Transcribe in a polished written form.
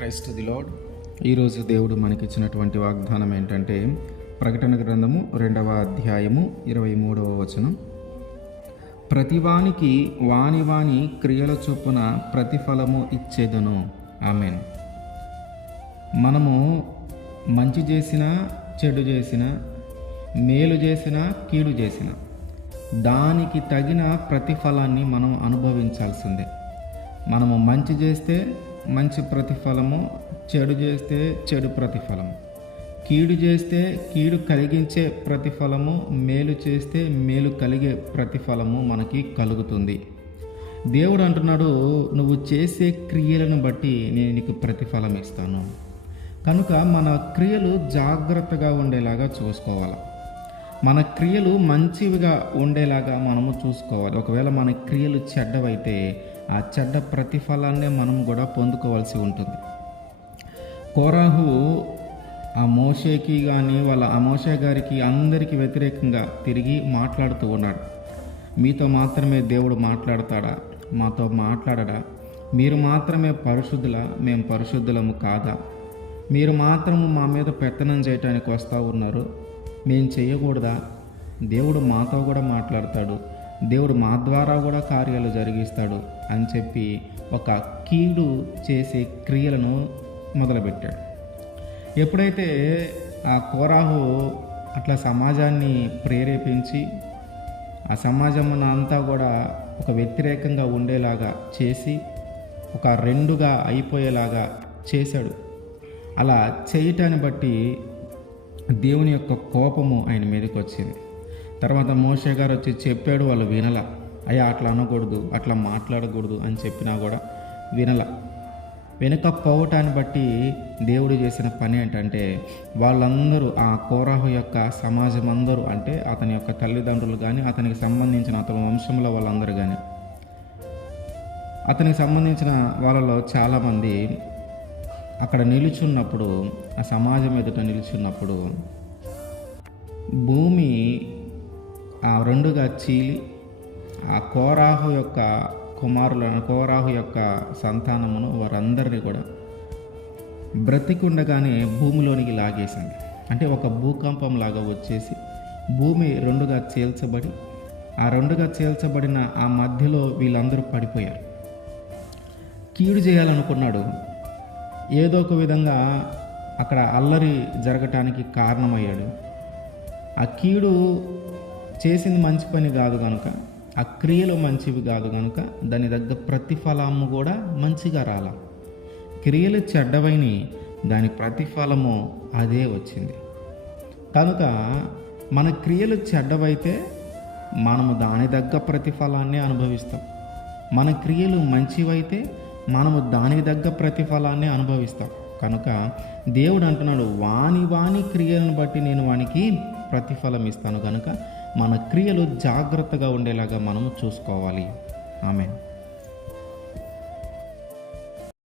Christ the lord. ఈరోజు దేవుడు మనకిచ్చినటువంటి వాగ్దానం ఏంటంటే ప్రకటన గ్రంథము 2వ అధ్యాయము 23వ వచనం. ప్రతివానికి వాని వాని క్రియల చొప్పున ప్రతిఫలము ఇచ్చేదను. ఆమేన్. మనము మంచి చేసినా చెడు చేసినా మేలు చేసినా కీడు చేసినా దానికి తగిన ప్రతిఫలాన్ని మనం అనుభవించాల్సిందే. మనము మంచి చేస్తే మంచి ప్రతిఫలము, చెడు చేస్తే చెడు ప్రతిఫలము, కీడు చేస్తే కీడు కలిగించే ప్రతిఫలము, మేలు చేస్తే మేలు కలిగే ప్రతిఫలము మనకి కలుగుతుంది. దేవుడు అంటున్నాడు, నువ్వు చేసే క్రియలను బట్టి నేను నీకు ప్రతిఫలం ఇస్తాను. కనుక మన క్రియలు జాగ్రత్తగా ఉండేలాగా చూసుకోవాలి. మన క్రియలు మంచివిగా ఉండేలాగా మనము చూసుకోవాలి. ఒకవేళ మన క్రియలు చెడ్డవైతే ఆ చెడ్డ ప్రతిఫలాన్నే మనం కూడా పొందుకోవాల్సి ఉంటుంది. కోరాహు ఆ మోషేకి కానీ ఆ మోషే గారికి అందరికీ వ్యతిరేకంగా తిరిగి మాట్లాడుతూ ఉన్నాడు. మీతో మాత్రమే దేవుడు మాట్లాడతాడా? మాతో మాట్లాడడా? మీరు మాత్రమే పరిశుద్ధులా? మేము పరిశుద్ధులము కాదా? మీరు మాత్రము మా మీద పెత్తనం చేయటానికి వస్తూ ఉన్నారు, మేము చేయకూడదా? దేవుడు మాతో కూడా మాట్లాడతాడు, దేవుడు మా ద్వారా కూడా కార్యాలు జరిగిస్తాడు అని చెప్పి ఒక కీడు చేసే క్రియలను మొదలుపెట్టాడు. ఎప్పుడైతే ఆ కోరాహు అట్లా సమాజాన్ని ప్రేరేపించి ఆ సమాజం అంతా కూడా ఒక వ్యతిరేకంగా ఉండేలాగా చేసి ఒక రెండుగా అయిపోయేలాగా చేశాడు. అలా చేయటాన్ని బట్టి దేవుని యొక్క కోపము ఆయన మీదకి వచ్చింది. తర్వాత మోషే గారు వచ్చి చెప్పాడు, వాళ్ళు వినల. అయ్యా అట్లా అనకూడదు, అట్లా మాట్లాడకూడదు అని చెప్పినా కూడా వినల. వెనుకపోవటాన్ని బట్టి దేవుడు చేసిన పని ఏంటంటే వాళ్ళందరూ ఆ కోరాహు యొక్క సమాజం అందరూ, అంటే అతని యొక్క తల్లిదండ్రులు కానీ అతనికి సంబంధించిన అతని వంశంలో వాళ్ళందరూ కానీ అతనికి సంబంధించిన వాళ్ళలో చాలామంది అక్కడ నిలుచున్నప్పుడు, ఆ సమాజం ఎదుట నిలుచున్నప్పుడు భూమి ఆ రెండుగా చీలి ఆ కోరాహు యొక్క కుమారులను, కోరాహు యొక్క సంతానమును వారందరినీ కూడా బ్రతికుండగానే భూమిలోనికి లాగేసింది. అంటే ఒక భూకంపం లాగా వచ్చేసి భూమి రెండుగా చీల్చబడి ఆ రెండుగా చీల్చబడిన ఆ మధ్యలో వీళ్ళందరూ పడిపోయారు. కీడు చేయాలనుకున్నాడు, ఏదో ఒక విధంగా అక్కడ అల్లరి జరగటానికి కారణమయ్యాడు. ఆ కీడు చేసింది మంచి పని కాదు కనుక, ఆ క్రియలు మంచివి కాదు కనుక దాని దగ్గర ప్రతిఫలము కూడా మంచిగా రాల. క్రియలు చెడ్డవైని, దాని ప్రతిఫలము అదే వచ్చింది. కనుక మన క్రియలు చెడ్డవైతే మనము దాని దగ్గర ప్రతిఫలాన్ని అనుభవిస్తాం. మన క్రియలు మంచివైతే మనము దానికి తగ్గ ప్రతిఫలాన్ని అనుభవిస్తాం. కనుక దేవుడు అంటున్నాడు, వాని క్రియలను బట్టి నేను వానికి ప్రతిఫలం ఇస్తాను. కనుక మన క్రియలు జాగ్రత్తగా ఉండేలాగా మనము చూసుకోవాలి. ఆమేన్.